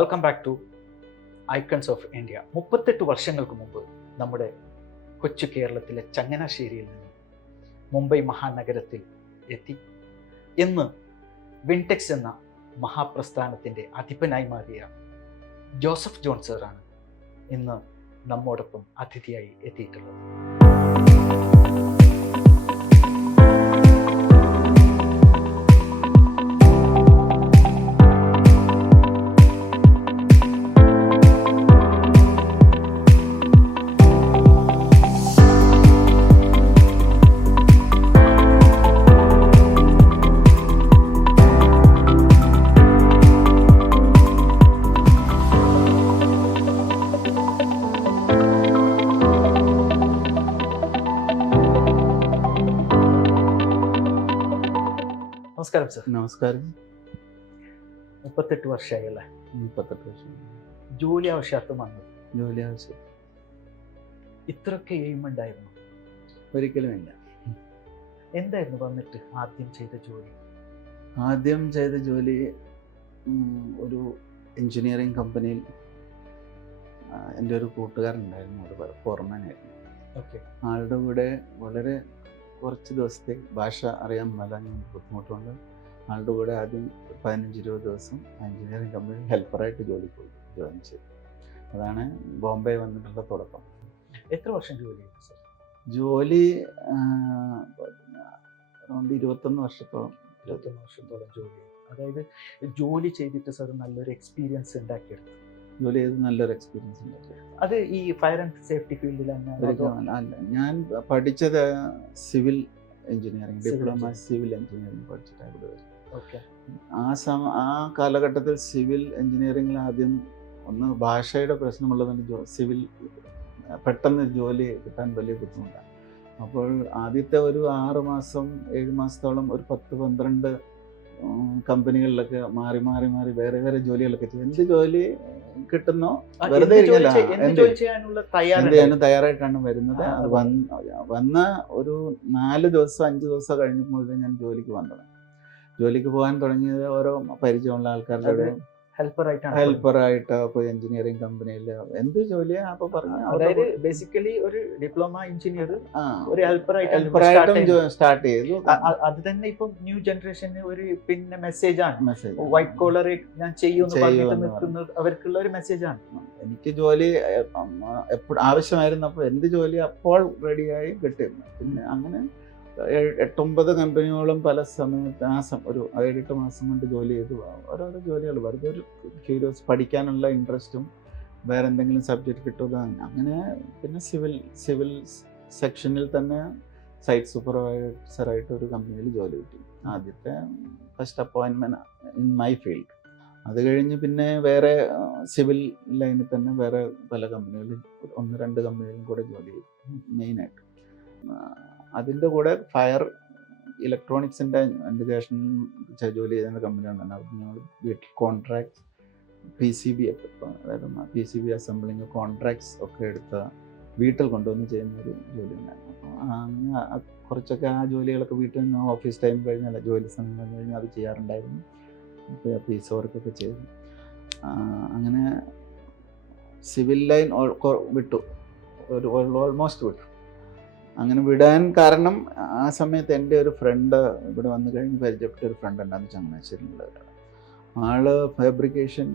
Welcome back to icons of India. 38 വർഷങ്ങൾക്ക് മുമ്പ് നമ്മുടെ കൊച്ചു കേരളത്തിലെ ചങ്ങനാശ്ശേരിയിൽ നിന്ന് മുംബൈ മഹാനഗരത്തിൽ എത്തി. ഇന്ന് വിൻടെക്സ് എന്ന മഹാപ്രസ്ഥാനത്തിൻ്റെ അധിപനായി മാറിയ ജോസഫ് ജോൺ സാറാണ് ഇന്ന് നമ്മോടൊപ്പം അതിഥിയായി എത്തിയിട്ടുള്ളത്. നമസ്കാരം സർ. നമസ്കാരം. 38 വർഷമായല്ലേ? 38 വർഷം. ജോലി ആവശ്യാർത്ഥം വന്നത്? ജോലി ആവശ്യം ഇത്രയൊക്കെ എയിം ഉണ്ടായിരുന്നു? ഒരിക്കലും ഇല്ല. എന്തായിരുന്നു വന്നിട്ട് ആദ്യം ചെയ്ത ജോലി? ആദ്യം ചെയ്ത ജോലി ഒരു എൻജിനീയറിംഗ് കമ്പനിയിൽ എൻ്റെ ഒരു കൂട്ടുകാരനുണ്ടായിരുന്നു, ഒരു ഫോർമാനായിരുന്നു. ഓക്കെ. ആളുടെ കൂടെ വളരെ കുറച്ച് ദിവസത്തെ ഭാഷ അറിയാൻ മേലാഞ്ഞ ബുദ്ധിമുട്ടുണ്ട്. ആളുടെ കൂടെ ആദ്യം 15-20 ദിവസം എൻജിനീയറിംഗ് കമ്പനിയിൽ ഹെൽപ്പറായിട്ട് ജോലിക്ക് പോയി ജോയിൻ ചെയ്തു. അതാണ് ബോംബെ വന്നിട്ടുള്ള തുടക്കം. എത്ര വർഷം ജോലി ചെയ്തു സർ? ജോലി അറൗണ്ട് 21 വർഷത്തോളം. 21 വർഷത്തോളം ജോലി ചെയ്തു. അതായത് ജോലി ചെയ്തിട്ട് സർ നല്ലൊരു എക്സ്പീരിയൻസ് ഉണ്ടാക്കിയെടുത്തു. ജോലി ചെയ്ത് നല്ലൊരു എക്സ്പീരിയൻസ് ഉണ്ടാക്കി. അത് ഈ ഫയർ ആൻഡ് സേഫ്റ്റി ഫീൽഡിൽ തന്നെ? അല്ല, ഞാൻ പഠിച്ചത് civil engineering, diploma civil engineering പഠിച്ചിട്ടാണ് ഇവിടെ വരുന്നത്. ഓക്കെ. ആ കാലഘട്ടത്തിൽ സിവിൽ എഞ്ചിനീയറിംഗിൽ ആദ്യം ഒന്ന് ഭാഷയുടെ പ്രശ്നമുള്ളതുകൊണ്ട് സിവിൽ പെട്ടെന്ന് ജോലി കിട്ടാൻ വലിയ ബുദ്ധിമുട്ടാണ്. അപ്പോൾ ആദ്യത്തെ ഒരു 6 മാസം 7 മാസത്തോളം ഒരു 10-12 കമ്പനികളിലൊക്കെ മാറി മാറി മാറി വേറെ വേറെ ജോലികളൊക്കെ ചെയ്യും. എന്ത് ജോലി കിട്ടുന്നോ വെറുതെ എന്ത് ചെയ്യാനും തയ്യാറായിട്ടാണ് വരുന്നത്. അത് വന്ന ഒരു 4 ദിവസം 5 ദിവസം കഴിഞ്ഞപ്പോൾ ഞാൻ ജോലിക്ക് വന്നത്. ജോലിക്ക് പോകാൻ തുടങ്ങിയത് ഓരോ പരിചയമുള്ള ആൾക്കാരുടെ ഹെൽപ്പറായിട്ട്. അപ്പോൾ എഞ്ചിനീയറിംഗ് കമ്പനിയിൽ എന്ത് ജോലിയാ അപ്പൊ പറഞ്ഞു. അതായത് ബേസിക്കലി ഒരു ഡിപ്ലോമ എഞ്ചിനീയർ ഒരു ഹെൽപ്പറായിട്ടും സ്റ്റാർട്ട് ചെയ്തു. അത് തന്നെ ഇപ്പം ന്യൂ ജനറേഷന് ഒരു പിന്നെ മെസ്സേജാണ്. വൈറ്റ് കോളർ ഞാൻ ചെയ്യുമെന്ന് പറഞ്ഞിട്ട് നിൽക്കുന്നത് അവർക്കുള്ള ഒരു മെസ്സേജാണ്. എനിക്ക് ജോലി എപ്പോഴും ആവശ്യമായിരുന്നു. അപ്പോൾ എന്ത് ജോലി അപ്പോൾ റെഡിയായി കിട്ടും. പിന്നെ അങ്ങനെ 8-9 കമ്പനികളും പല സമയത്ത് ഒരു 7-8 മാസം കൊണ്ട് ജോലി ചെയ്തു. ഓരോരോ ജോലികൾ വെറുതെ ഒരു ക്യൂരിയോസ്, പഠിക്കാനുള്ള ഇൻട്രസ്റ്റും വേറെ എന്തെങ്കിലും സബ്ജക്റ്റ് കിട്ടുക. അങ്ങനെ പിന്നെ സിവിൽ സെക്ഷനിൽ തന്നെ സൈറ്റ് സൂപ്പർവൈസറായിട്ട് ഒരു കമ്പനിയിൽ ജോലി കിട്ടി. ആദ്യത്തെ first appointment in my field. അത് കഴിഞ്ഞ് പിന്നെ വേറെ സിവിൽ ലൈനിൽ തന്നെ വേറെ പല കമ്പനികളിൽ 1-2 കമ്പനിയിലും കൂടെ ജോലി ചെയ്തു. മെയിനായിട്ട് അതിൻ്റെ കൂടെ ഫയർ ഇലക്ട്രോണിക്സിൻ്റെ ഇൻഡിക്കേഷൻ ജോലി ചെയ്യുന്ന കമ്പനിയാണ്. ഞങ്ങൾ വീട്ടിൽ കോൺട്രാക്ട്സ് PCB അതായത് PCB അസംബ്ലിങ് കോൺട്രാക്ട്സ് ഒക്കെ എടുത്ത് വീട്ടിൽ കൊണ്ടുവന്ന് ചെയ്യുന്നൊരു ജോലി ഉണ്ടായിരുന്നു. അപ്പോൾ അങ്ങനെ കുറച്ചൊക്കെ ആ ജോലികളൊക്കെ വീട്ടിൽ നിന്ന് ഓഫീസ് ടൈം കഴിഞ്ഞാൽ ജോലി സമയം കഴിഞ്ഞാൽ അത് ചെയ്യാറുണ്ടായിരുന്നു. പീസ് വർക്കൊക്കെ ചെയ്തു. അങ്ങനെ സിവിൽ ലൈൻ വിട്ടു, ഓൾമോസ്റ്റ് വിട്ടു. അങ്ങനെ വിടാൻ കാരണം ആ സമയത്ത് എൻ്റെ ഒരു ഫ്രണ്ട് ഇവിടെ വന്നു കഴിഞ്ഞ് പരിചയപ്പെട്ട ഒരു ഫ്രണ്ട് ഉണ്ടായിരുന്നു ചങ്ങനാശ്ശേരിയിലുള്ള. ആള് ഫാബ്രിക്കേഷൻ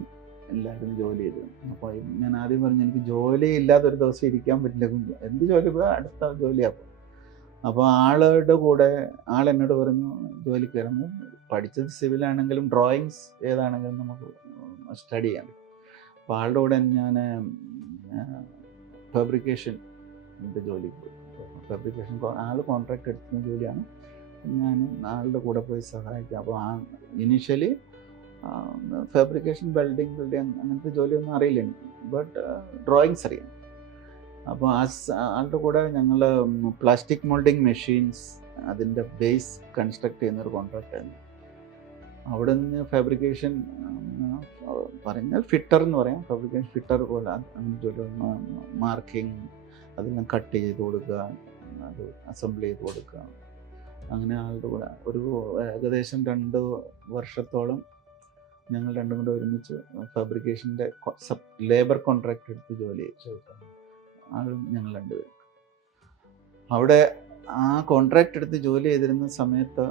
എല്ലാവരും ജോലി ചെയ്തു. അപ്പോൾ ഞാൻ ആദ്യം പറഞ്ഞു എനിക്ക് ജോലി ഇല്ലാതെ ഒരു ദിവസം ഇരിക്കാൻ പറ്റില്ല, എന്ത് ജോലി പോയാൽ അടുത്ത ജോലിയാക്കും. അപ്പോൾ ആളുടെ കൂടെ എന്നോട് പറഞ്ഞു ജോലിക്ക് കയറുമ്പോൾ പഠിച്ചത് സിവിലാണെങ്കിലും ഡ്രോയിങ്സ് ഏതാണെങ്കിലും നമുക്ക് സ്റ്റഡി ചെയ്യാൻ. അപ്പോൾ ആളുടെ കൂടെ ഞാൻ ഫാബ്രിക്കേഷൻ ജോലിക്ക് പോയി. ഫാബ്രിക്കേഷൻ ആൾ കോൺട്രാക്ട് എടുക്കുന്ന ജോലിയാണ്. ഞാൻ ആളുടെ കൂടെ പോയി സഹായിക്കാം. അപ്പോൾ ഇനീഷ്യലി ഫാബ്രിക്കേഷൻ വെൽഡിങ് അങ്ങനത്തെ ജോലിയൊന്നും അറിയില്ല എനിക്ക്, ബട്ട് ഡ്രോയിങ്സ് അറിയാം. അപ്പോൾ ആളുടെ കൂടെ ഞങ്ങൾ പ്ലാസ്റ്റിക് മോൾഡിങ് മെഷീൻസ് അതിൻ്റെ ബേസ് കൺസ്ട്രക്ട് ചെയ്യുന്നൊരു കോൺട്രാക്റ്റായിരുന്നു. അവിടെ നിന്ന് ഫാബ്രിക്കേഷൻ പറഞ്ഞാൽ ഫിറ്റർ എന്ന് പറയാം, ഫാബ്രിക്കേഷൻ ഫിറ്റർ പോലെ അങ്ങനെ ജോലി, മാർക്കിങ് അതെല്ലാം കട്ട് ചെയ്ത് കൊടുക്കുക, അത് അസംബിൾ ചെയ്ത് കൊടുക്കുക. അങ്ങനെ ആളുടെ കൂടെ ഒരു ഏകദേശം 2 വർഷത്തോളം ഞങ്ങൾ രണ്ടും കൂടെ ഒരുമിച്ച് ഫാബ്രിക്കേഷൻ്റെ ലേബർ കോൺട്രാക്ട് എടുത്ത് ജോലി ചെയ്തു. അതും ഞങ്ങൾ രണ്ടുപേരും അവിടെ ആ കോൺട്രാക്ട് എടുത്ത് ജോലി ചെയ്തിരുന്ന സമയത്ത്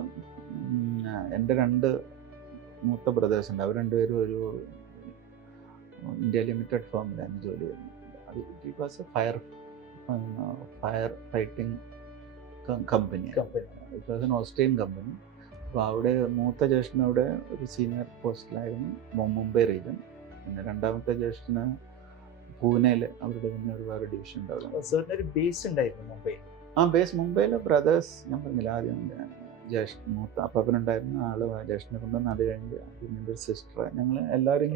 എൻ്റെ 2 മൂത്ത ബ്രദേഴ്സ് ഉണ്ട്. അവർ രണ്ടുപേരും ഒരു ഇന്ത്യ ലിമിറ്റഡ് ഫേമിലാണ് ജോലി ചെയ്യുന്നത്. അത് it was A fire fighting company. It was an Austrian company. അപ്പോൾ അവിടെ മൂത്ത ജ്യേഷ്ഠൻ അവിടെ ഒരു സീനിയർ പോസ്റ്റിലായിരുന്നു മുംബൈ റീജൻ. പിന്നെ രണ്ടാമത്തെ ജ്യേഷ്ഠന് പൂനെയിൽ അവരുടെ തന്നെ ഒരു വേറെ ഡിവിഷൻ ഉണ്ടായിരുന്നു. ഒരു ബേസ് ഉണ്ടായിരുന്നു മുംബൈ. ബേസ് മുംബൈയിലെ ബ്രദേഴ്സ് ഞാൻ പറഞ്ഞില്ല, ആദ്യം മൂത്ത അപ്പാപ്പനുണ്ടായിരുന്ന ആള് ജ്യേഷ്ഠനെ കൊണ്ടുവന്ന് അത് കഴിഞ്ഞ് പിന്നെ ഒരു സിസ്റ്റർ, ഞങ്ങൾ എല്ലാവരും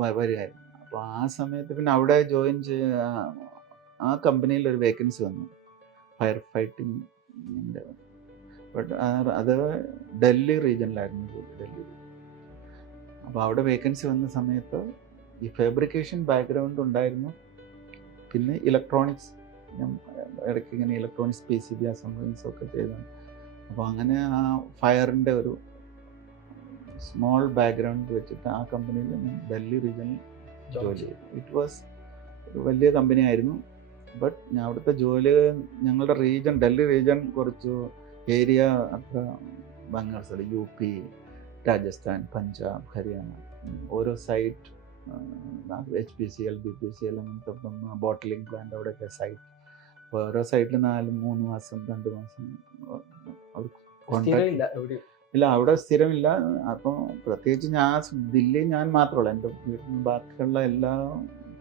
വരുമായിരുന്നു. അപ്പോൾ ആ സമയത്ത് പിന്നെ അവിടെ ജോയിൻ ആ കമ്പനിയിൽ ഒരു വേക്കൻസി വന്നു ഫയർ ഫൈറ്റിങ്ങിൻ്റെ. ബട്ട് അത് ഡൽഹി റീജിയനിലായിരുന്നു ജോലി, ഡൽഹി. അപ്പോൾ അവിടെ വേക്കൻസി വന്ന സമയത്ത് ഈ ഫാബ്രിക്കേഷൻ ബാക്ക്ഗ്രൗണ്ട് ഉണ്ടായിരുന്നു. പിന്നെ ഇലക്ട്രോണിക്സ്, ഞാൻ ഇടയ്ക്ക് ഇങ്ങനെ ഇലക്ട്രോണിക്സ് PCB അസംബ്ലിങ്സ് ഒക്കെ ചെയ്താണ്. അപ്പോൾ അങ്ങനെ ആ ഫയറിൻ്റെ ഒരു സ്മോൾ ബാക്ക്ഗ്രൗണ്ട് വെച്ചിട്ട് ആ കമ്പനിയിൽ ഞാൻ ഡൽഹി റീജിയനിൽ ജോലി ചെയ്തു. ഇറ്റ് വാസ് ഒരു വലിയ കമ്പനി ആയിരുന്നു. ബട്ട് ഞാൻ അവിടുത്തെ ജോലി, ഞങ്ങളുടെ റീജിയൻ ഡൽഹി റീജിയൻ കുറച്ച് ഏരിയ അത്ര ഭംഗിയുള്ള സ്ഥലം, UP, രാജസ്ഥാൻ, പഞ്ചാബ്, ഹരിയാന, ഓരോ സൈറ്റ് HPCL, BPCL അങ്ങനത്തെ ബോട്ടിലിംഗ് പ്ലാന്റ് അവിടെയൊക്കെ സൈറ്റ്. അപ്പോൾ ഓരോ സൈറ്റിൽ 3 മാസം 2 മാസം ഇല്ല, അവിടെ സ്ഥിരമില്ല. അപ്പോൾ പ്രത്യേകിച്ച് ദില്ലി ഞാൻ മാത്രമല്ല, എൻ്റെ വീട്ടിൽ ബാക്കിയുള്ള എല്ലാ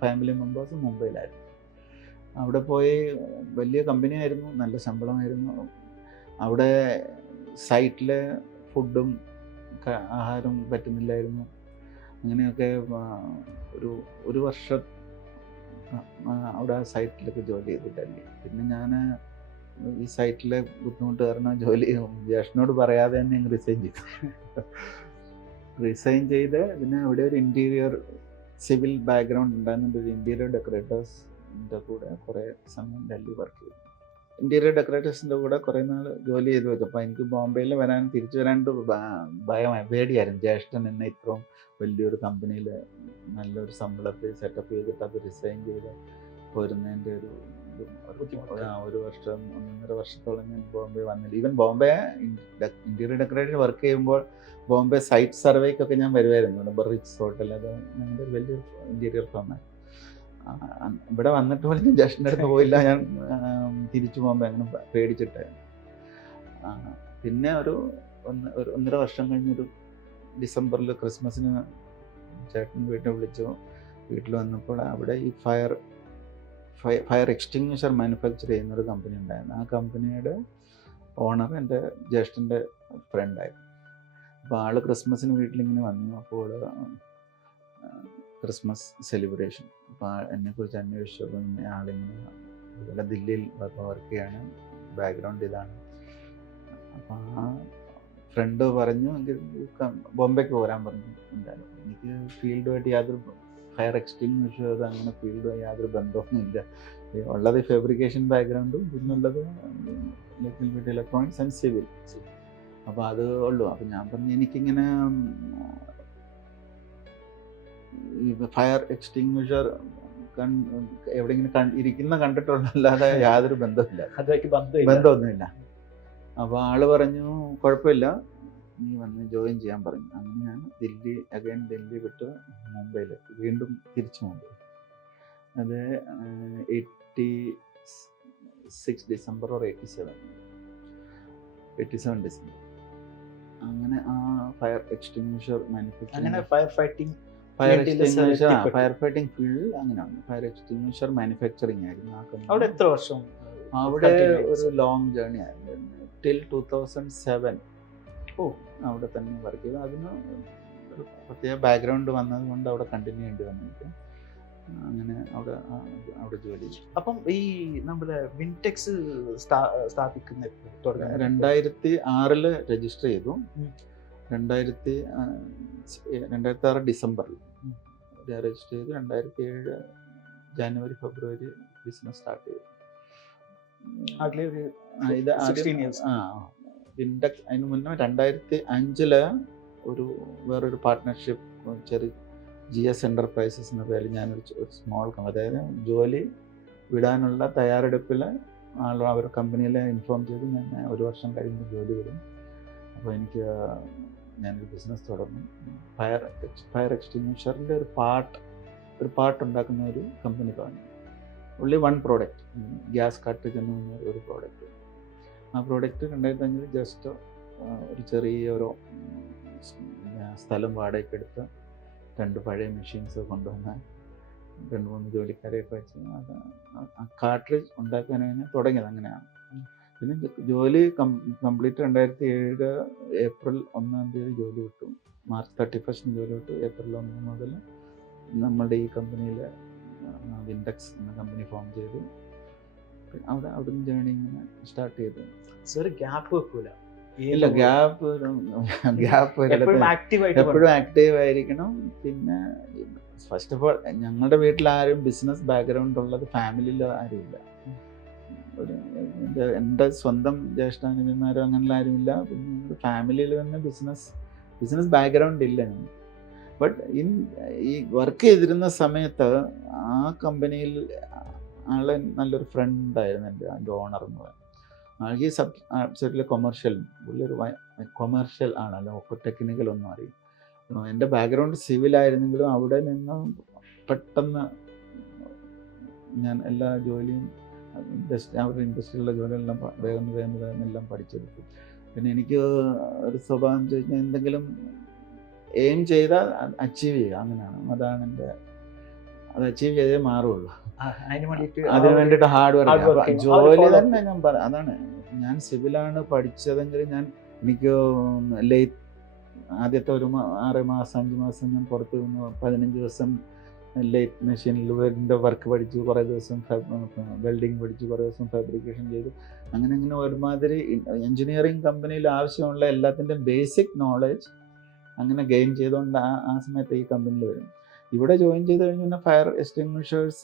ഫാമിലി മെമ്പേഴ്സും മുംബൈയിലായിരുന്നു. അവിടെ പോയി വലിയ കമ്പനിയായിരുന്നു, നല്ല ശമ്പളമായിരുന്നു. അവിടെ സൈറ്റിലെ ഫുഡും ആഹാരം പറ്റുന്നില്ലായിരുന്നു. അങ്ങനെയൊക്കെ ഒരു വർഷം അവിടെ സൈറ്റിലൊക്കെ ജോലി ചെയ്തു ഡൽഹി. പിന്നെ ഞാൻ ഈ സൈറ്റിലെ ബുദ്ധിമുട്ട് കാരണം ജ്യേഷ്ഠനോട് പറയാതെ തന്നെ റിസൈൻ ചെയ്ത് പിന്നെ അവിടെ ഒരു ഇൻറ്റീരിയർ സിവിൽ ബാക്ക്ഗ്രൗണ്ട് ഉണ്ടായിരുന്നുണ്ട്. ഒരു ഇൻറ്റീരിയർ ഡെക്കറേറ്റേഴ്സിൻ്റെ കൂടെ കുറേ സമയം ഡൽഹി വർക്ക് ചെയ്തു. ഇൻറ്റീരിയർ ഡെക്കറേറ്റേഴ്സിൻ്റെ കൂടെ കുറേ നാൾ ജോലി ചെയ്ത് വെച്ചപ്പോൾ എനിക്ക് ബോംബെയിൽ തിരിച്ചു വരാണ്ട് ഭയമായി, പേടിയായിരുന്നു. ജ്യേഷ്ഠൻ എന്നെ ഇത്രയും വലിയൊരു കമ്പനിയിൽ നല്ലൊരു ശമ്പളത്തിൽ സെറ്റപ്പ് ചെയ്തിട്ട് അത് റിസൈൻ ചെയ്ത് പോരുന്നതിൻ്റെ ഒരു 1 വർഷം 1.5 വർഷത്തോളം ഞാൻ ബോംബെ വന്നില്ല. Even Bombay interior decorator work ചെയ്യുമ്പോൾ ബോംബെ സൈറ്റ് സർവേക്കൊക്കെ ഞാൻ വരുമായിരുന്നു. റിച്ച് ഹോട്ടൽ, അത് ഞങ്ങളുടെ ഒരു വലിയൊരു ഇൻറ്റീരിയർ ഫേമാണ്. ഇവിടെ വന്നിട്ട് പോലും ഞാൻ ജ്യേഷ്ഠൻ്റെ അടുത്ത് പോയില്ല. ഞാൻ തിരിച്ചു ബോംബെ അങ്ങനെ പേടിച്ചിട്ട്. പിന്നെ ഒരു 1.5 വർഷം കഴിഞ്ഞൊരു ഡിസംബറിൽ ക്രിസ്മസിന് ചേട്ടൻ വീട്ടിൽ വിളിച്ചു. വീട്ടിൽ വന്നപ്പോൾ അവിടെ ഈ ഫയർ എക്സ്റ്റിങ്വിഷർ മാനുഫാക്ചർ ചെയ്യുന്നൊരു കമ്പനി ഉണ്ടായിരുന്നു. ആ കമ്പനിയുടെ ഓണർ എൻ്റെ ജ്യേഷ്ഠൻ്റെ ഫ്രണ്ടായിരുന്നു. അപ്പോൾ ആൾ ക്രിസ്മസിന് വീട്ടിലിങ്ങനെ വന്നു. അപ്പോൾ ക്രിസ്മസ് സെലിബ്രേഷൻ, അപ്പോൾ എന്നെക്കുറിച്ച് അന്വേഷിച്ചപ്പോൾ ആളിങ്ങനെ ഇവിടെ ദില്ലിയിൽ വർക്ക് ചെയ്യാണ്, ബാക്ക്ഗ്രൗണ്ട് ഇതാണ്. അപ്പോൾ ആ ഫ്രണ്ട് പറഞ്ഞു ബോംബെക്ക് പോരാൻ പറഞ്ഞു. എന്തായാലും എനിക്ക് ഫീൽഡുമായിട്ട് യാതൊരു ഫയർ എക്സ്റ്റിങ്വിഷർ അങ്ങനെ ഫീൽഡുമായി യാതൊരു ബന്ധമൊന്നുമില്ല. ഉള്ളത് ഫാബ്രിക്കേഷൻ ബാക്ക്ഗ്രൗണ്ടും പിന്നുള്ളത് ഇലക്ട്രോണിക്സ് ആൻഡ് സിവിൽ. അപ്പോൾ അത് ഉള്ളൂ. അപ്പോൾ ഞാൻ പറഞ്ഞു എനിക്കിങ്ങനെ ഫയർ എക്സ്റ്റിങ്വിഷർ എവിടെയെങ്കിലും ഇരിക്കുന്ന കണ്ടിട്ടുള്ളതല്ലാതെ യാതൊരു ബന്ധമൊന്നുമില്ല. അപ്പോൾ ആള് പറഞ്ഞു കുഴപ്പമില്ല, നീ വന്ന് ജോയിൻ ചെയ്യാൻ പറഞ്ഞു. അങ്ങനെ ഞാൻ ദില്ലി വിട്ട് മുംബൈയിൽ വീണ്ടും തിരിച്ചു മുംബൈ. അത് 86 ഡിസംബർ ഓർ 87 ഡിസംബർ. അങ്ങനെ ആ fire extinguisher manufacturing, fire fighting ഫീൽഡിൽ അങ്ങനെയാണ്. ഫയർ എക്സ്റ്റിങ്വിഷർ മാനുഫാക്ചറിംഗ് ആയിരുന്നു ആ കമ്പനി. അവിടെ എത്ര വർഷം? അവിടെ ഒരു ലോങ് ജേർണി ആയിരുന്നു, ടിൽ 2007. അവിടെ തന്നെ വർക്ക് ചെയ്തു. അതിന് ഒരു പ്രത്യേക ബാക്ക്ഗ്രൗണ്ട് വന്നത് കൊണ്ട് അവിടെ കണ്ടിന്യൂ ചെയ്യേണ്ടി വന്നിട്ട് അങ്ങനെ അവിടെ ജോലി ചെയ്തു. അപ്പം ഈ നമ്മുടെ വിൻടെക്സ് സ്ഥാപിക്കുന്ന 2006 രജിസ്റ്റർ ചെയ്തു. 2006 ഡിസംബറിൽ രജിസ്റ്റർ ചെയ്തു. 2007 ജനുവരി ഫെബ്രുവരി ബിസിനസ് സ്റ്റാർട്ട് ചെയ്തു. ഇത് 16 years. വിൻടെക്സ് അതിന് മുന്നേ 2005 ഒരു വേറൊരു പാർട്ട്ണർഷിപ്പ് ചെറിയ GS എൻ്റർപ്രൈസസ് എന്ന പേരിൽ ഞാനൊരു സ്മോൾ അതായത് ജോലി വിടാനുള്ള തയ്യാറെടുപ്പിൽ അവർ കമ്പനിയിലെ ഇൻഫോം ചെയ്ത് ഞാൻ 1 വർഷം കഴിഞ്ഞ് ജോലി വിടും. അപ്പോൾ ഞാനൊരു ബിസിനസ് തുടങ്ങും. ഫയർ എക്സ്റ്റിങ്വിഷറിൻ്റെ ഒരു പാർട്ട് ഉണ്ടാക്കുന്ന ഒരു കമ്പനി തുടങ്ങി. ഉള്ളി 1 പ്രോഡക്റ്റ്, ഗ്യാസ് കാർട്രിഡ്ജ് എന്ന് പറഞ്ഞ ഒരു പ്രോഡക്റ്റ്. ആ പ്രോഡക്റ്റ് 2005 ജസ്റ്റ് ഒരു ചെറിയൊരു സ്ഥലം വാടകയ്ക്ക് എടുത്ത് 2 പഴയ മെഷീൻസ് കൊണ്ടുവന്ന് 2-3 ജോലിക്കാരെയൊക്കെ വെച്ച് ആ കാർട്രിഡ്ജ് ഉണ്ടാക്കാനാണ് തുടങ്ങിയത്. അങ്ങനെയാണ്. പിന്നെ ജോലി കംപ്ലീറ്റ് 2007 ഏപ്രിൽ 1 ജോലി വിട്ടു. മാർച്ച് 31 ജോലി വിട്ടു. ഏപ്രിൽ 1 മുതൽ നമ്മുടെ ഈ കമ്പനിയിൽ വിൻടെക്സ് എന്ന കമ്പനി ഫോം ചെയ്തു. അവിടുന്ന് ജേണി ഇങ്ങനെ സ്റ്റാർട്ട് ചെയ്തു. ഒരു ഗ്യാപ്പ് വെക്കൂല? ഇല്ല, ഗ്യാപ്പ് എപ്പോഴും ആക്റ്റീവ് ആയിരിക്കണം. പിന്നെ ഫസ്റ്റ് ഓഫ് ഓൾ ഞങ്ങളുടെ വീട്ടിൽ ആരും ബിസിനസ് ബാക്ക്ഗ്രൗണ്ട് ഉള്ളത് ഫാമിലിയിൽ ആരുമില്ല. എൻ്റെ സ്വന്തം ജ്യേഷ്ഠാനുജന്മാരോ അങ്ങനെയുള്ള ആരുമില്ല. പിന്നെ ഫാമിലിയിൽ തന്നെ ബിസിനസ് ബാക്ക്ഗ്രൗണ്ട് ഇല്ല ഞങ്ങൾക്ക്. ബട്ട് ഈ വർക്ക് ചെയ്തിരുന്ന സമയത്ത് ആ കമ്പനിയിൽ ആളെ നല്ലൊരു ഫ്രണ്ടായിരുന്നു എൻ്റെ ഓണർ എന്ന് പറയുന്നത്. ആൾക്ക് ഈ സബ്ജക്റ്റിലെ പുള്ളിയൊരു കൊമേർഷ്യൽ ആണല്ലോ, ടെക്നിക്കൽ ഒന്നും അറിയും. എൻ്റെ ബാക്ക്ഗ്രൗണ്ട് സിവിലായിരുന്നെങ്കിലും അവിടെ നിന്ന് പെട്ടെന്ന് ഞാൻ എല്ലാ ജോലിയും അവരുടെ ഇൻഡസ്ട്രിയിലുള്ള ജോലികളെല്ലാം വേഗം എല്ലാം പഠിച്ചെടുത്തു. പിന്നെ എനിക്ക് ഒരു സ്വഭാവം ചോദിച്ചാൽ എന്തെങ്കിലും എയിം ചെയ്താൽ അച്ചീവ് ചെയ്യുക, അങ്ങനെയാണ്. അത് അച്ചീവ് ചെയ്തേ മാറുള്ളൂ. അതിന് വേണ്ടിയിട്ട് ഹാർഡ് വർക്ക്. ജോലി തന്നെ ഞാൻ പറയാം, അതാണ്. ഞാൻ സിവിലാണ് പഠിച്ചതെങ്കിൽ എനിക്ക് ആദ്യത്തെ ഒരു 6 മാസം 5 മാസം ഞാൻ പുറത്ത് 15 ദിവസം ലേറ്റ് മെഷീനിൽ വർക്ക് പഠിച്ചു, കുറേ ദിവസം വെൽഡിങ് പഠിച്ചു, കുറേ ദിവസം ഫാബ്രിക്കേഷൻ ചെയ്തു. അങ്ങനെ ഒരുമാതിരി എൻജിനീയറിംഗ് കമ്പനിയിൽ ആവശ്യമുള്ള എല്ലാത്തിൻ്റെയും ബേസിക് നോളജ് അങ്ങനെ ഗെയിൻ ചെയ്തുകൊണ്ട് ആ സമയത്ത് ഈ കമ്പനിയിൽ വരും. ഇവിടെ ജോയിൻ ചെയ്ത് കഴിഞ്ഞ് പിന്നെ ഫയർ എക്സ്റ്റിങ്വിഷേഴ്സ്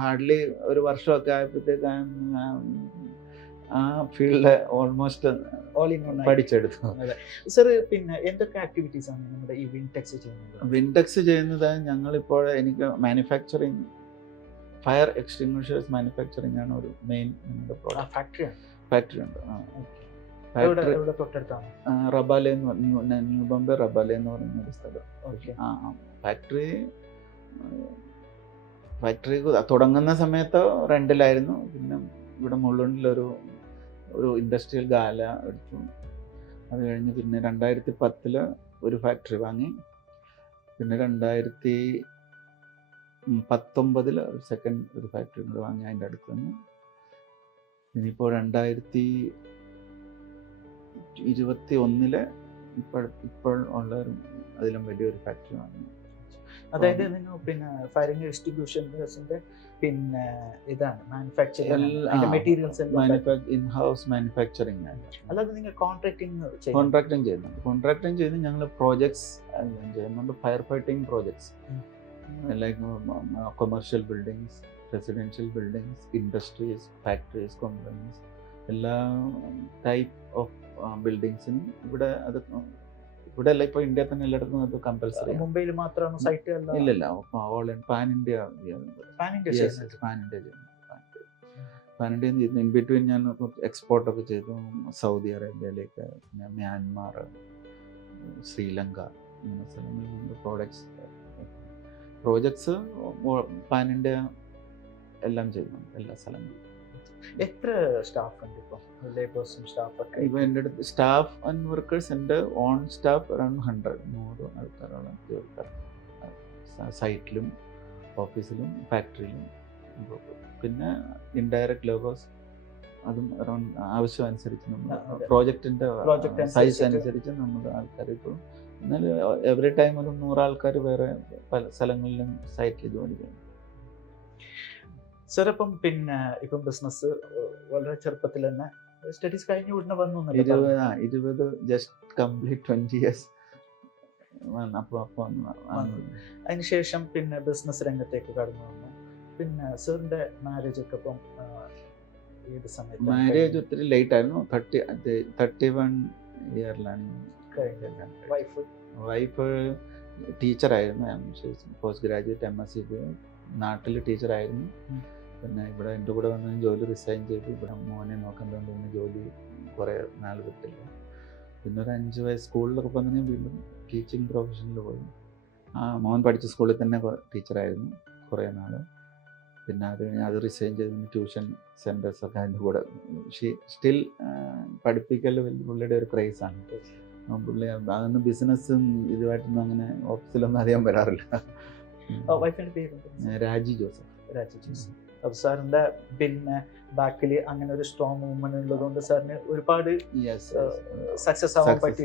ഹാർഡ്ലി ഒരു വർഷമൊക്കെ ആയപ്പോഴത്തേക്ക് ആ ഫീൽഡ് ഓൾമോസ്റ്റ് പഠിച്ചെടുത്തു. സർ, പിന്നെ എന്തൊക്കെ ആക്ടിവിറ്റീസ് ആണ് നമ്മുടെ ഈ വിൻടെക്സ് ചെയ്യുന്നത്? ഞങ്ങളിപ്പോൾ എനിക്ക് മാനുഫാക്ചറിങ്, ഫയർ എക്സ്റ്റിങ്വിഷേഴ്സ് മാനുഫാക്ചറിങ് ആണ് ഒരു മെയിൻ ഫാക്ടറി ഉണ്ട്. റബാലെ ന്യൂ ബോംബെ റബാലെ എന്ന് പറയുന്ന ഒരു സ്ഥലം. ഫാക്ടറി തുടങ്ങുന്ന സമയത്ത് റെന്റിലായിരുന്നു. പിന്നെ ഇവിടെ മുള്ളുണ്ടിലൊരു ഇൻഡസ്ട്രിയൽ ഗാല എടുത്തു. അത് കഴിഞ്ഞ് പിന്നെ 2010 ഒരു ഫാക്ടറി വാങ്ങി. പിന്നെ 2019 സെക്കൻഡ് ഒരു ഫാക്ടറി കൂടെ വാങ്ങി അതിൻ്റെ അടുത്ത് തന്നെ. ഇനിയിപ്പോൾ 2021 ഇപ്പോൾ ഉള്ള അതിലും വലിയൊരു ഫാക്ടറി വാങ്ങി. അതായത് നിങ്ങൾ പിന്നെ ഫയറിംഗ് ഡിസ്ട്രിബ്യൂഷൻസിന്റെ പിന്നെ ഇതാണ് മാനുഫാക്ചറിംഗ് മെറ്റീരിയൽസ് ഇൻ-ഹൗസ് മാനുഫാക്ചറിംഗ് ആണ്. അല്ലാതെ നിങ്ങൾ കോൺട്രാക്ടിങ് ചെയ്ത് ഞങ്ങൾ പ്രോജക്ട്സ് ചെയ്യുന്നുണ്ട്. Fire fighting projects like commercial buildings, residential buildings, industries, factories, companies, എല്ലാ ടൈപ്പ് ഓഫ് ബിൽഡിങ്സിനും ഇവിടെ അല്ല, ഇപ്പോൾ ഇന്ത്യ തന്നെ എല്ലായിടത്തും അത് കമ്പൽസറി. മുംബൈയിൽ മാത്രമാണ് സൈറ്റ്? ഇല്ലല്ല, ഓൾ പാൻ ഇന്ത്യ ചെയ്യുന്നു. ഇൻ ബിറ്റ്വീൻ ഞാൻ എക്സ്പോർട്ടൊക്കെ ചെയ്തു സൗദി അറേബ്യയിലേക്ക്, പിന്നെ മ്യാൻമാർ, ശ്രീലങ്ക, ഇങ്ങനെ സ്ഥലങ്ങളിൽ പ്രോജക്ട്സ് പാൻ ഇന്ത്യ എല്ലാം ചെയ്യുന്നുണ്ട്, എല്ലാ സ്ഥലങ്ങളിലും. എത്ര സ്റ്റാഫ് ഉണ്ട് ഇപ്പോൾ? ലേബേഴ്സും സ്റ്റാഫൊക്കെ ഇപ്പോൾ എൻ്റെ അടുത്ത് സ്റ്റാഫ് ആൻഡ് വർക്കേഴ്സ് എൻ്റെ ഓൺ സ്റ്റാഫ് അറൗണ്ട് 100 ആൾക്കാരോളം ജോലിക്കാർ സൈറ്റിലും ഓഫീസിലും ഫാക്ടറിയിലും. പിന്നെ ഇൻഡയറക്റ്റ് ലേബേഴ്സ് അതും അറൗണ്ട് ആവശ്യം അനുസരിച്ച് നമ്മൾ പ്രോജക്റ്റിൻ്റെ സൈസ് അനുസരിച്ച് നമ്മുടെ ആൾക്കാർ ഇപ്പോൾ. എന്നാൽ എവറി ടൈം ഒരു 100 ആൾക്കാർ വേറെ പല സ്ഥലങ്ങളിലും സൈറ്റിൽ ജോലി ചെയ്യും. സർ, പിന്നെ ഇപ്പം ബിസിനസ് വളരെ ചെറുപ്പത്തിൽ തന്നെ സ്റ്റഡീസ് കഴിഞ്ഞ് ഉടനെ വന്നു. 20 ജസ്റ്റ് കംപ്ലീറ്റ് 20 years. അതിനുശേഷം പിന്നെ ബിസിനസ് രംഗത്തേക്ക് കടന്നു വന്നു. പിന്നെ സാറിന്റെ മാരേജ് ഒക്കെ ഇപ്പം ഏത് സമയത്ത്? മാരേജ് ഒത്തിരി ലേറ്റ് ആയിരുന്നു. 31 ഇയറിലാണ് വൈഫ് ടീച്ചറായിരുന്നു, പോസ്റ്റ് ഗ്രാജുവേറ്റ് MSc നാട്ടിൽ ടീച്ചറായിരുന്നു. പിന്നെ ഇവിടെ എൻ്റെ കൂടെ വന്ന് ജോലി റിസൈൻ ചെയ്തു. ഇവിടെ മോനെ നോക്കേണ്ടതുകൊണ്ട് പിന്നെ ജോലി കുറേ നാൾ വിട്ടില്ല. പിന്നെ ഒരു 5 വയസ്സ് സ്കൂളിലൊക്കെ വന്നു വീണ്ടും ടീച്ചിങ് പ്രൊഫഷനിൽ പോയി. മോൻ പഠിച്ച സ്കൂളിൽ തന്നെ ടീച്ചറായിരുന്നു കുറേ നാൾ. പിന്നെ അത് റിസൈൻ ചെയ്ത് ട്യൂഷൻ സെൻറ്റേഴ്സൊക്കെ അതിൻ്റെ കൂടെ സ്റ്റിൽ പഠിപ്പിക്കൽ പുള്ളിയുടെ ഒരു ക്രേസാണ്. പുള്ളി അതൊന്നും ബിസിനസ്സും ഇതുമായിട്ടൊന്നും അങ്ങനെ ഓഫീസിലൊന്നും അധികം വരാറില്ല. രാജി ജോസഫ്. സാറിന്റെ പിന്നെ ബാക്കിൽ അങ്ങനെ ഒരു സ്ട്രോങ് മൂവ്മെന്റ് ഉള്ളത് കൊണ്ട് സാറിന് ഒരുപാട് സക്സസ് ആവാൻ പറ്റി.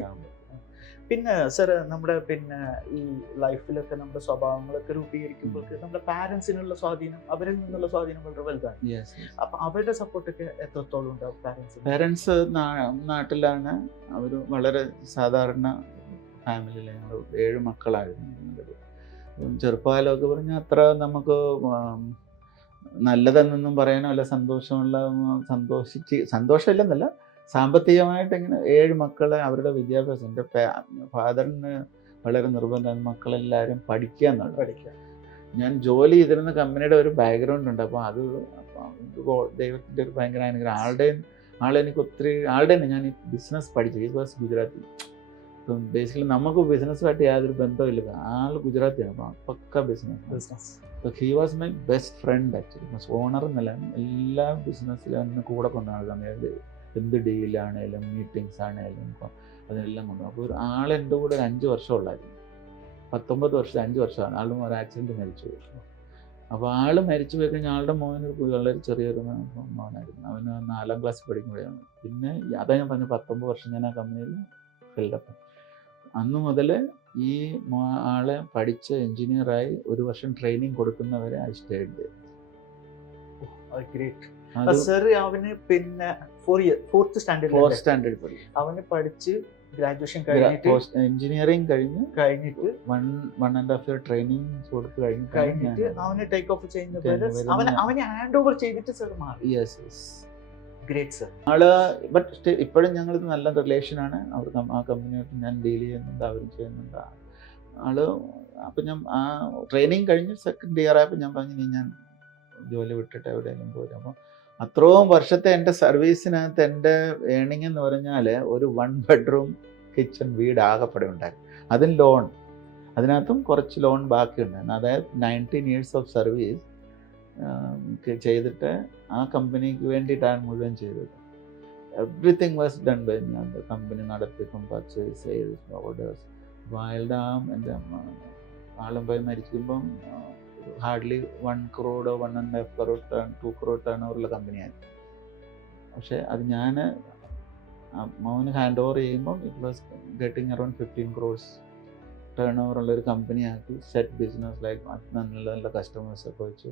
പിന്നെ സാർ നമ്മുടെ പിന്നെ ഈ ലൈഫിലൊക്കെ നമ്മുടെ സ്വഭാവങ്ങളൊക്കെ രൂപീകരിക്കുമ്പോൾ നമ്മുടെ പാരന്റ്സിനുള്ള സ്വാധീനം, അവരിൽ നിന്നുള്ള സ്വാധീനം വളരെ വലുതാണ്. അപ്പൊ അവരുടെ സപ്പോർട്ടൊക്കെ എത്രത്തോളം ഉണ്ടാവും? പാരന്റ്സ് നാട്ടിലാണ്. അവർ വളരെ സാധാരണ ഫാമിലിയിൽ ഞങ്ങൾ 7 മക്കളായിരുന്നു. ചെറുപ്പകാലമൊക്കെ പറഞ്ഞാൽ അത്ര നമുക്ക് നല്ലതെന്നൊന്നും പറയാനോ അല്ല സന്തോഷമില്ലെന്നല്ല, സാമ്പത്തികമായിട്ട് ഇങ്ങനെ 7 മക്കളെ അവരുടെ വിദ്യാഭ്യാസം, എൻ്റെ ഫാദറിന് വളരെ നിർബന്ധം മക്കളെല്ലാവരും പഠിക്കുക എന്നുള്ളത്. ഞാൻ ജോലി ചെയ്തിരുന്ന കമ്പനിയുടെ ഒരു ബാക്ക്ഗ്രൗണ്ട് ഉണ്ട്. അപ്പോൾ അത് ദൈവത്തിൻ്റെ ഒരു ഭയങ്കര അനുഗ്രഹം. ആളെനിക്ക് ഒത്തിരി ഞാൻ ഈ ബിസിനസ് പഠിച്ചു. ഈ വാസ് ഗുജറാത്തി. ഇപ്പം ബേസിക്കലി നമുക്ക് ബിസിനസ്സുമായിട്ട് യാതൊരു ബന്ധമില്ല. ആൾ ഗുജറാത്തിയാണ്, അപ്പോൾ പക്ക ബിസിനസ്. അപ്പോൾ he was my best friend actually. Owner എന്നല്ല, എല്ലാ ബിസിനസ്സിലും എന്നെ കൂടെ കൊണ്ടാണ് സമയത്ത്. എന്ത് ഡീലാണേലും മീറ്റിങ്സ് ആണേലും അതിനെല്ലാം കൊണ്ടുപോകും. അപ്പോൾ ഒരു ആളെൻ്റെ കൂടെ ഒരു 5 വർഷം ഉള്ളായിരുന്നു. 19 വർഷം 5 വർഷമാണ്. ആളും ഒരു ആക്സിഡൻറ്റ് മരിച്ചു പോയി. അപ്പോൾ ആൾ മരിച്ചു പോയി കഴിഞ്ഞാൽ ആളുടെ മോന് വളരെ ചെറിയൊരു മോനായിരുന്നു. അവന് 4ാം ക്ലാസ്സിൽ പഠിക്കുമ്പോഴാണ്. പിന്നെ അതാ ഞാൻ പറഞ്ഞ 19 വർഷം ഞാൻ ആ കമ്പനിയിൽ ഫിൽഡപ്പ്. അന്ന് മുതൽ ഈ ആളെ പഠിച്ച് എൻജിനീയറായി 1 വർഷം ട്രെയിനിങ് കൊടുക്കുന്നവരെ ഐ സ്റ്റേഡ്. അവന് പിന്നെ 4th സ്റ്റാൻഡേർഡ് അവന് പഠിച്ച് ഗ്രാജുവേഷൻ കഴിഞ്ഞിട്ട് എഞ്ചിനീയറിംഗ് കഴിഞ്ഞിട്ട് 1.5 ഇയർ ട്രെയിനിങ് കൊടുത്ത് കഴിഞ്ഞിട്ട് അവന് ടേക്ക് ഓഫ് ചെയ്യുന്ന അവനെ ഹാൻഡ് ഓവർ ചെയ്തിട്ട് സർ മാറി. Great sir. ബട്ട് ഇപ്പോഴും ഞങ്ങൾ നല്ല റിലേഷനാണ്. അവർ ആ കമ്പനിയായിട്ട് ഞാൻ ഡീൽ ചെയ്യുന്നുണ്ട്, അവരും ചെയ്യുന്നുണ്ട്. അപ്പം ഞാൻ ആ ട്രെയിനിങ് കഴിഞ്ഞ് 2nd ഇയർ ആയപ്പോൾ ഞാൻ പറഞ്ഞു ഞാൻ ജോലി വിട്ടിട്ട് എവിടെയെങ്കിലും പോരും. അപ്പോൾ അത്രയും വർഷത്തെ എൻ്റെ സർവീസിനകത്ത് എൻ്റെ ഏണിംഗ് എന്ന് പറഞ്ഞാൽ ഒരു 1 ബെഡ്റൂം കിച്ചൺ വീട് ആകെപ്പെടെ ഉണ്ടായിരുന്നു. അതിന് ലോൺ, അതിനകത്തും കുറച്ച് ലോൺ ബാക്കിയുണ്ടായിരുന്നു. അതായത് 19 years ഓഫ് സർവീസ് ചെയ്തിട്ട് ആ കമ്പനിക്ക് വേണ്ടിയിട്ടാണ് മുഴുവൻ ചെയ്തത്. Everything was done by me. അത് കമ്പനി നടത്തിക്കും, പർച്ചേസ്, സെയിൽസ്, ഓർഡേഴ്സ്. അപ്പോൾ അയാളുടെ എൻ്റെ ആളും പോയി മരിക്കുമ്പം hardly 1 crore, 1.5 crore, 2 crore turn ഓവറുള്ള കമ്പനിയായിരുന്നു. പക്ഷേ അത് ഞാൻ മോന് ഹാൻഡ് ഓവർ ചെയ്യുമ്പം it was getting around 15 crores turn ഓവറുള്ളൊരു കമ്പനിയാക്കി. സെറ്റ് ബിസിനസ് ലൈക്ക് നല്ല നല്ല കസ്റ്റമേഴ്സൊക്കെ വെച്ച്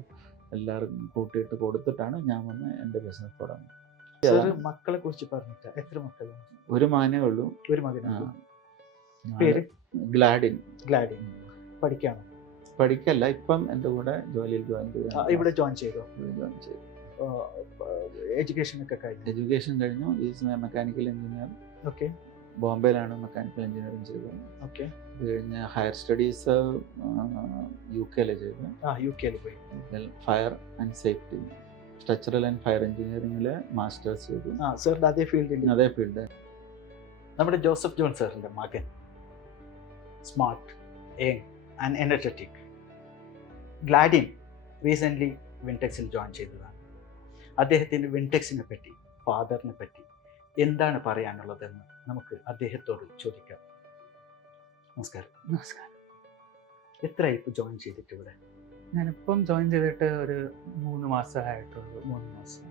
എല്ലാവർക്കും കൂട്ടിയിട്ട് കൊടുത്തിട്ടാണ് ഞാൻ വന്ന് എൻ്റെ ബിസിനസ് തുടങ്ങുന്നത്. മക്കളെ കുറിച്ച് പറഞ്ഞിട്ട് എത്ര മക്കളാണ്? ഒരു മകനേ ഉള്ളൂ. ഒരു മകനാണ്. പേര്? ഗ്ലാഡിൻ. പഠിക്കാണോ? പഠിക്കല്ല, ഇപ്പം എൻ്റെ കൂടെ ജോലിയിൽ ജോയിൻ ചെയ്തു. ഇവിടെ ജോയിൻ ചെയ്തു. എഡ്യൂക്കേഷൻ കഴിഞ്ഞു. Is mechanical engineer. ഓക്കെ. ബോംബെയിലാണ് മെക്കാനിക്കൽ എഞ്ചിനീയറിംഗ് ചെയ്തത്. ഓക്കെ. കഴിഞ്ഞ ഹയർ സ്റ്റഡീസ് UK പോയി. Fire and safety, structural and fire എഞ്ചിനീയറിംഗിൽ മാസ്റ്റേഴ്സ് ചെയ്തു. സാറിൻ്റെ അതേ ഫീൽഡ്. നമ്മുടെ ജോസഫ് ജോൺ സാറിൻ്റെ മകൻ, smart, young and energetic Gladin recently വിൻടെക്സിൽ ജോയിൻ ചെയ്തതാണ്. അദ്ദേഹത്തിൻ്റെ വിൻടെക്സിനെ പറ്റി, ഫാദറിനെ പറ്റി എന്താണ് പറയാനുള്ളതെന്ന് നമുക്ക് അദ്ദേഹത്തോട് ചോദിക്കാം. നമസ്കാരം. എത്രയായി ഇപ്പോൾ ജോയിൻ ചെയ്തിട്ട് ഇവിടെ? ഞാനിപ്പം ജോയിൻ ചെയ്തിട്ട് ഒരു 3 മാസമായിട്ടുള്ളൂ. 3 മാസം.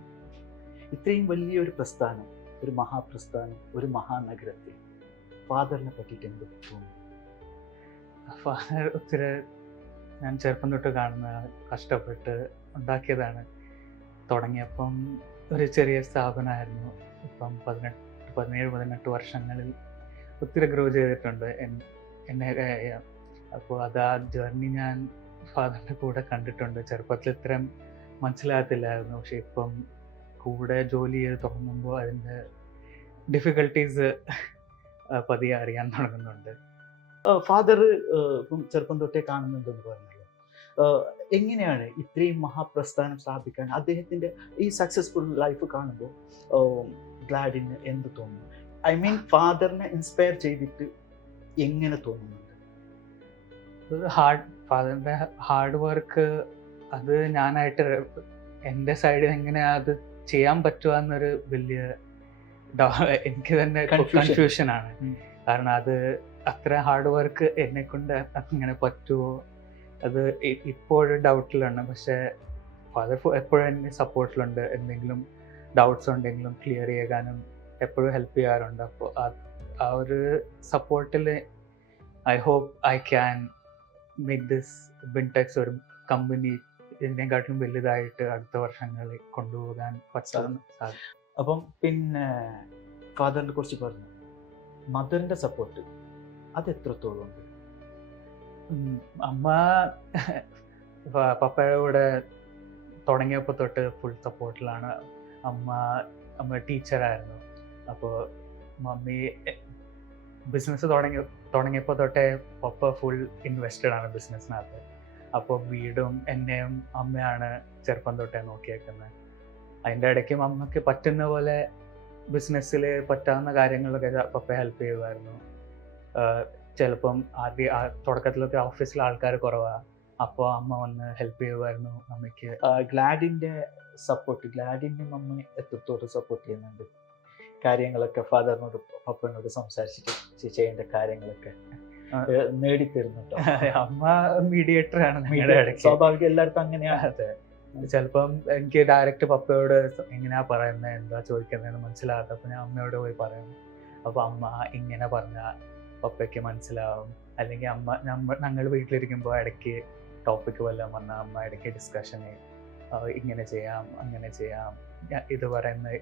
ഇത്രയും വലിയൊരു പ്രസ്ഥാനം, ഒരു മഹാപ്രസ്ഥാനം, ഒരു മഹാനഗരത്തിൽ ഫാദറിനെ പറ്റിയിട്ട് എന്ത് തോന്നുന്നു? ഫാദർ ഒത്തിരി ഞാൻ ചെറുപ്പം തൊട്ട് കാണുന്നതാണ്, കഷ്ടപ്പെട്ട് ഉണ്ടാക്കിയതാണ്. തുടങ്ങിയപ്പം ഒരു ചെറിയ സ്ഥാപനമായിരുന്നു. ഇപ്പം 17-18 വർഷങ്ങളിൽ ഒത്തിരി ഗ്രോ ചെയ്തിട്ടുണ്ട് എന്നെ. അപ്പോൾ അത് ആ ജേർണി ഞാൻ ഫാദറിൻ്റെ കൂടെ കണ്ടിട്ടുണ്ട്. ചെറുപ്പത്തിൽ ഇത്രയും മനസ്സിലാകത്തില്ലായിരുന്നു. പക്ഷെ ഇപ്പം കൂടെ ജോലി ചെയ്ത് തുടങ്ങുമ്പോൾ അതിൻ്റെ ഡിഫിക്കൽട്ടീസ് പതിയെ അറിയാൻ തുടങ്ങുന്നുണ്ട്. ഫാദർ ഇപ്പം ചെറുപ്പം തൊട്ടേ കാണുന്നുണ്ടെന്ന് പറഞ്ഞല്ലോ. എങ്ങനെയാണ് ഇത്രയും മഹാപ്രസ്ഥാനം സ്ഥാപിക്കാൻ അദ്ദേഹത്തിൻ്റെ ഈ സക്സസ്ഫുൾ ലൈഫ് കാണുമ്പോൾ ഗ്ലാഡിന് എന്ത് തോന്നുന്നു? ഐ മീൻ ഫാദറിനെ ഇൻസ്പയർ ചെയ്തിട്ട് എങ്ങനെ തോന്നുന്നുണ്ട്? ഫാദറിൻ്റെ ഹാർഡ് വർക്ക് അത് ഞാനായിട്ട് എൻ്റെ സൈഡിൽ എങ്ങനെ അത് ചെയ്യാൻ പറ്റുക എന്നൊരു വലിയ എനിക്ക് തന്നെ കൺഫ്യൂഷനാണ്. കാരണം അത് അത്ര ഹാർഡ് വർക്ക് എന്നെ കൊണ്ട് അങ്ങനെ പറ്റുമോ അത് ഇപ്പോഴും ഡൗട്ടിലാണ്. പക്ഷേ ഫാദർ എപ്പോഴും എന്നെ സപ്പോർട്ടിലുണ്ട്. എന്തെങ്കിലും ഡൗട്ട്സ് ഉണ്ടെങ്കിലും ക്ലിയർ ചെയ്യാനും എപ്പോഴും ഹെൽപ്പ് ചെയ്യാറുണ്ട്. അപ്പോൾ ആ ഒരു സപ്പോർട്ടിൽ I hope I can make this Bintex ഒരു കമ്പനി ഇതിനെക്കാട്ടിലും വലുതായിട്ട് അടുത്ത വർഷങ്ങളിൽ കൊണ്ടുപോകാൻ പറ്റുമെന്ന് സാധിക്കും. അപ്പം പിന്നെ ഫാദറിനെ കുറിച്ച് പറഞ്ഞു, മദറിൻ്റെ സപ്പോർട്ട് അത് എത്രത്തോളം ഉണ്ട്? അമ്മ പപ്പയുടെ കൂടെ തുടങ്ങിയപ്പോൾ തൊട്ട് ഫുൾ സപ്പോർട്ടിലാണ്. അമ്മ ടീച്ചറായിരുന്നു. അപ്പോൾ മമ്മി ബിസിനസ് തുടങ്ങിയപ്പോൾ തൊട്ടേ പപ്പ ഫുൾ ഇൻവെസ്റ്റഡ് ആണ് ബിസിനസ്സിനകത്ത്. അപ്പോൾ വീടും എന്നെയും അമ്മയാണ് ചെറുപ്പം തൊട്ടേ നോക്കിയേക്കുന്നത്. അതിൻ്റെ ഇടയ്ക്കും അമ്മയ്ക്ക് പറ്റുന്ന പോലെ ബിസിനസ്സിൽ പറ്റാവുന്ന കാര്യങ്ങളൊക്കെ പപ്പ ഹെൽപ്പ് ചെയ്യുമായിരുന്നു. ചിലപ്പം തുടക്കത്തിലൊക്കെ ഓഫീസിൽ ആൾക്കാർ കുറവാണ്, അപ്പോൾ അമ്മ വന്ന് ഹെൽപ്പ് ചെയ്യുമായിരുന്നു അമ്മയ്ക്ക്. ഗ്ലാഡിൻ്റെ സപ്പോർട്ട്, ഗ്ലാഡിൻ്റെ അമ്മ എത്രത്തോളം സപ്പോർട്ട് ചെയ്യുന്നുണ്ട്? കാര്യങ്ങളൊക്കെ ഫാദറിനോട് പപ്പനോട് സംസാരിച്ചിട്ട് ചെയ്യേണ്ട കാര്യങ്ങളൊക്കെ നേടിത്തരുന്നുണ്ടോ? അമ്മ മീഡിയേറ്റർ ആണ് ഞങ്ങളുടെ ഇടയ്ക്ക്. സ്വാഭാവികം, എല്ലായിടത്തും അങ്ങനെയാണ്. അതെ, ചിലപ്പം എനിക്ക് ഡയറക്റ്റ് പപ്പയോട് എങ്ങനെയാ പറയുന്നത്, എന്താ ചോദിക്കുന്നതെന്ന് മനസ്സിലാകാത്ത അപ്പോൾ ഞാൻ അമ്മയോട് പോയി പറയുന്നു. അപ്പോൾ അമ്മ ഇങ്ങനെ പറഞ്ഞാൽ പപ്പയ്ക്ക് മനസ്സിലാവും. അല്ലെങ്കിൽ ഞങ്ങൾ വീട്ടിലിരിക്കുമ്പോൾ ഇടയ്ക്ക് ടോപ്പിക്ക് വല്ലതും വന്നാൽ അമ്മ ഇടയ്ക്ക് ഡിസ്കഷന് ഇങ്ങനെ ചെയ്യാം അങ്ങനെ ചെയ്യാം, ഇത് പറയുന്നത്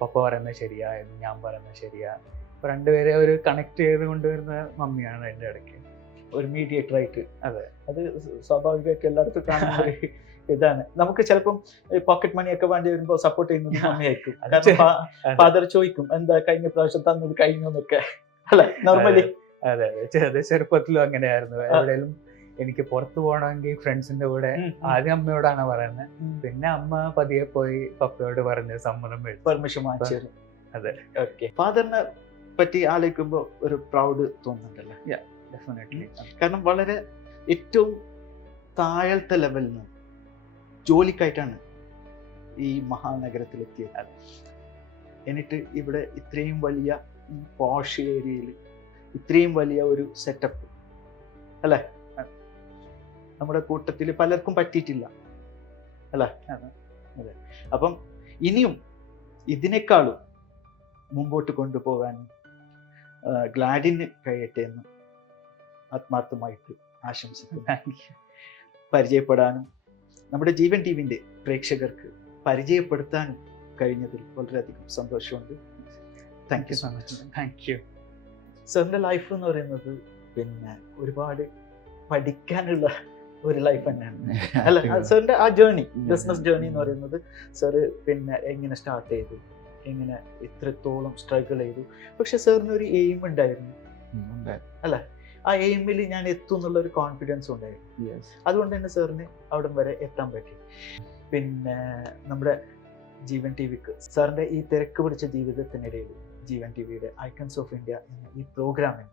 പപ്പ പറയുന്നത് ശരിയാ, ഞാൻ പറയുന്നത് ശരിയാ. അപ്പോൾ രണ്ടുപേരെ ഒരു കണക്ട് ചെയ്ത് കൊണ്ടുവരുന്ന മമ്മിയാണ് എൻ്റെ ഇടയ്ക്ക് ഒരു മീഡിയേറ്റർ ആയിട്ട്. അതെ, അത് സ്വാഭാവികമായിട്ട് എല്ലായിടത്തും കാണുന്ന ഇതാണ്. നമുക്ക് ചിലപ്പം പോക്കറ്റ് മണിയൊക്കെ വേണ്ടി വരുമ്പോൾ സപ്പോർട്ട് ചെയ്യുന്നത് മമ്മിയായിരിക്കും. ഫാദർ ചോദിക്കും എന്താ കഴിഞ്ഞ പ്രാവശ്യം തന്നത് കഴിഞ്ഞു എന്നൊക്കെ, അല്ലെ? നോർമലി അതെ, ചെറുപ്പത്തിലും അങ്ങനെയായിരുന്നു. എവിടെയും എനിക്ക് പുറത്തു പോകണമെങ്കിൽ ഫ്രണ്ട്സിന്റെ കൂടെ ആദ്യം അമ്മയോടാണ് പറയുന്നത്. പിന്നെ അമ്മ പതിയെ പോയി പപ്പയോട് പറഞ്ഞ് സമ്മതം പെർമിഷൻ വാങ്ങിച്ചു. അതെ, ഓക്കെ. ഫാദറിനെ പറ്റി ആലോചിക്കുമ്പോൾ ഒരു പ്രൗഡ് തോന്നുന്നുണ്ടല്ലോ? ഡെഫിനറ്റ്ലി. കാരണം വളരെ ഏറ്റവും താഴത്തെ ലെവലിൽ നിന്ന് ജോലിക്കായിട്ടാണ് ഈ മഹാനഗരത്തിലെത്തിയത്. എന്നിട്ട് ഇവിടെ ഇത്രയും വലിയ ഈ പോഷ് ഏരിയയിൽ ഇത്രയും വലിയ ഒരു സെറ്റപ്പ്, അല്ലേ? നമ്മുടെ കൂട്ടത്തിൽ പലർക്കും പറ്റിയിട്ടില്ല, അല്ലേ? അതെ. അപ്പം ഇനിയും ഇതിനേക്കാളും മുമ്പോട്ട് കൊണ്ടുപോകാനും ഗ്ലാഡിന് കഴിയട്ടെ എന്ന് ആത്മാർത്ഥമായിട്ട് ആശംസിക്കുന്നു. പരിചയപ്പെടാനും നമ്മുടെ ജീവൻ ടിവിൻ്റെ പ്രേക്ഷകർക്ക് പരിചയപ്പെടുത്താനും കഴിഞ്ഞതിൽ വളരെയധികം സന്തോഷമുണ്ട്. Thank you so much. Thank you. സാറിൻ്റെ ലൈഫ് എന്ന് പറയുന്നത് പിന്നെ ഒരുപാട് പഠിക്കാനുള്ള ഒരു ലൈഫ് തന്നെയാണ്, അല്ല? സാറിൻ്റെ ആ ജേർണി, ബിസിനസ് ജേർണി എന്ന് പറയുന്നത് സാറ് പിന്നെ എങ്ങനെ സ്റ്റാർട്ട് ചെയ്തു, എങ്ങനെ ഇത്രത്തോളം സ്ട്രഗിൾ ചെയ്തു. പക്ഷെ സാറിന് ഒരു എയിം ഉണ്ടായിരുന്നു, അല്ല? ആ എയിമിൽ ഞാൻ എത്തും എന്നുള്ളൊരു കോൺഫിഡൻസ് ഉണ്ടായിരുന്നു. അതുകൊണ്ട് തന്നെ സാറിന് അവിടെ വരെ എത്താൻ പറ്റി. പിന്നെ നമ്മുടെ ജീവൻ ടി വിക്ക് സാറിൻ്റെ ഈ തിരക്ക് പിടിച്ച ജീവിതത്തിനിടയിൽ ജീവൻ ടി വിയുടെ ഐക്കൺസ് ഓഫ് ഇന്ത്യ എന്ന ഈ പ്രോഗ്രാമിന്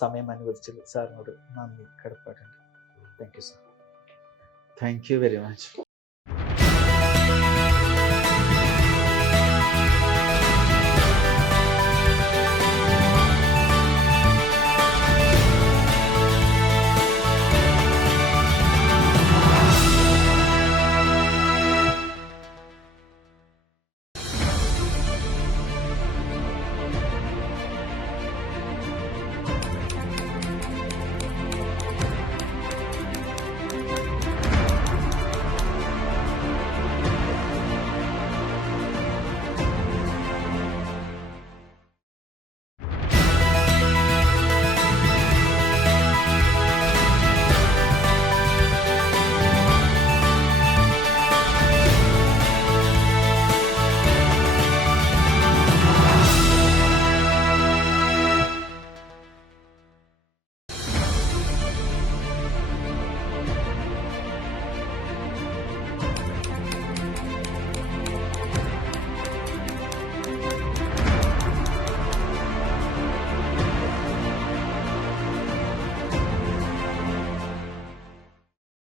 സമയം അനുവദിച്ചത് സാറിനോട് നന്ദി കടപ്പാടുണ്ട്. Thank you sir. Thank you very much.